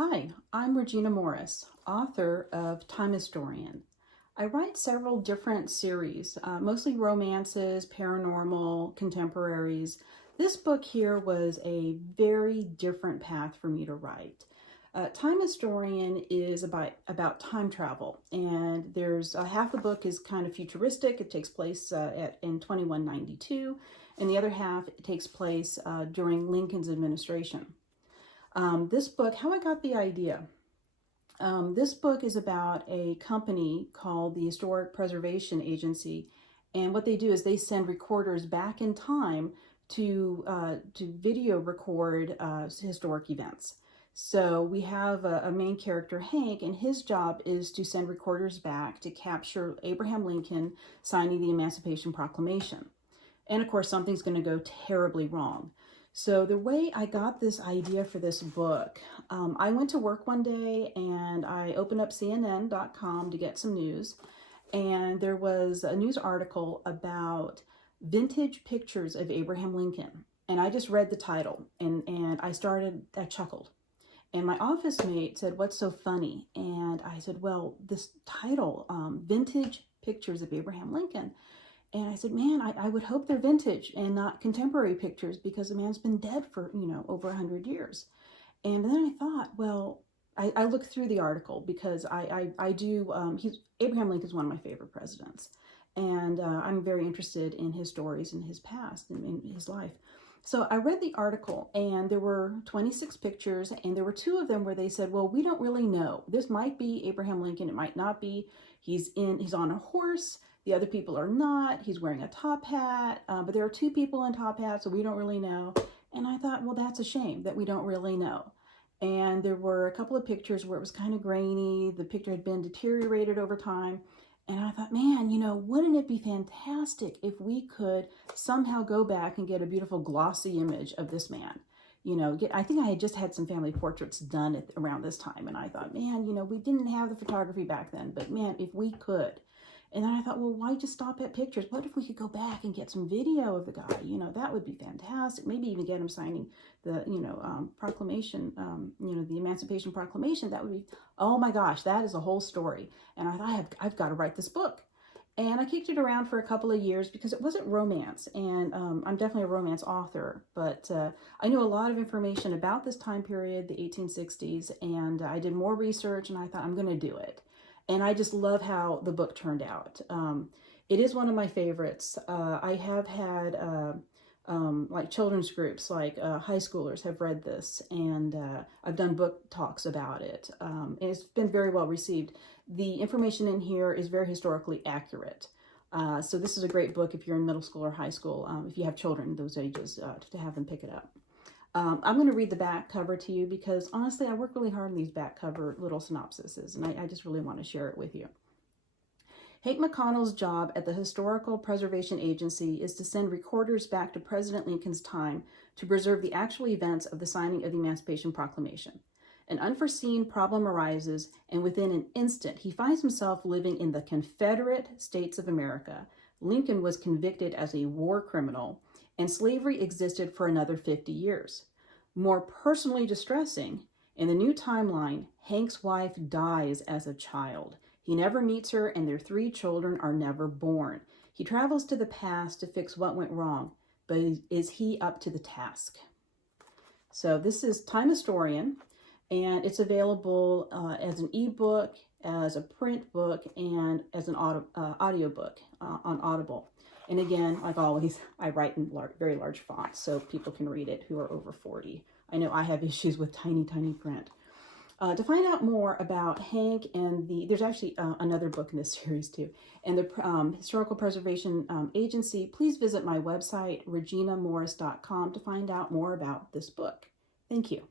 Hi, I'm Regina Morris, author of Time Historian. I write several different series, mostly romances, paranormal, contemporaries. This book here was a very different path for me to write. Time Historian is about time travel, and there's half the book is kind of futuristic. It takes place in 2192, and the other half takes place during Lincoln's administration. This book, how I got the idea. This book is about a company called the Historic Preservation Agency, and what they do is they send recorders back in time to video record historic events. So we have a main character, Hank, and his job is to send recorders back to capture Abraham Lincoln signing the Emancipation Proclamation. And of course, something's going to go terribly wrong. So the way I got this idea for this book, I went to work one day and I opened up CNN.com to get some news. And there was a news article about vintage pictures of Abraham Lincoln. And I just read the title and I chuckled. And my office mate said, "What's so funny?" And I said, "Well, this title, Vintage Pictures of Abraham Lincoln." And I said, man, I would hope they're vintage and not contemporary pictures, because the man's been dead for, over 100 years. And then I thought, well, I looked through the article because Abraham Lincoln is one of my favorite presidents. And I'm very interested in his stories and his past and in his life. So I read the article, and there were 26 pictures, and there were two of them where they said, well, we don't really know. This might be Abraham Lincoln. It might not be. He's on a horse. The other people are not. He's wearing a top hat, but there are two people in top hats, so we don't really know. And I thought, well, that's a shame that we don't really know. And there were a couple of pictures where it was kind of grainy. The picture had been deteriorated over time. And I thought, man, wouldn't it be fantastic if we could somehow go back and get a beautiful glossy image of this man? I think I had just had some family portraits done around this time. And I thought, man, we didn't have the photography back then, but man, if we could. And then I thought, well, why just stop at pictures? What if we could go back and get some video of the guy? That would be fantastic. Maybe even get him signing the, proclamation, the Emancipation Proclamation. That would be, oh my gosh, that is a whole story. And I thought, I've got to write this book. And I kicked it around for a couple of years because it wasn't romance. And I'm definitely a romance author. But I knew a lot of information about this time period, the 1860s. And I did more research, and I thought, I'm going to do it. And I just love how the book turned out. It is one of my favorites. I have had like children's groups, like high schoolers have read this, and I've done book talks about it. And it's been very well received. The information in here is very historically accurate. So this is a great book if you're in middle school or high school, if you have children those ages, to have them pick it up. I'm going to read the back cover to you because, honestly, I work really hard on these back cover little synopsises, and I just really want to share it with you. Hank McConnell's job at the Historical Preservation Agency is to send recorders back to President Lincoln's time to preserve the actual events of the signing of the Emancipation Proclamation. An unforeseen problem arises, and within an instant, he finds himself living in the Confederate States of America. Lincoln was convicted as a war criminal, and slavery existed for another 50 years. More personally distressing, in the new timeline, Hank's wife dies as a child. He never meets her, and their 3 children are never born. He travels to the past to fix what went wrong, but is he up to the task? So this is Time Historian, and it's available as an ebook, as a print book, and as an audiobook on Audible. And again, like always, I write in very large fonts so people can read it who are over 40. I know I have issues with tiny, tiny print. To find out more about Hank and there's actually another book in this series too, and the Historical Preservation Agency, please visit my website, reginamorris.com, to find out more about this book. Thank you.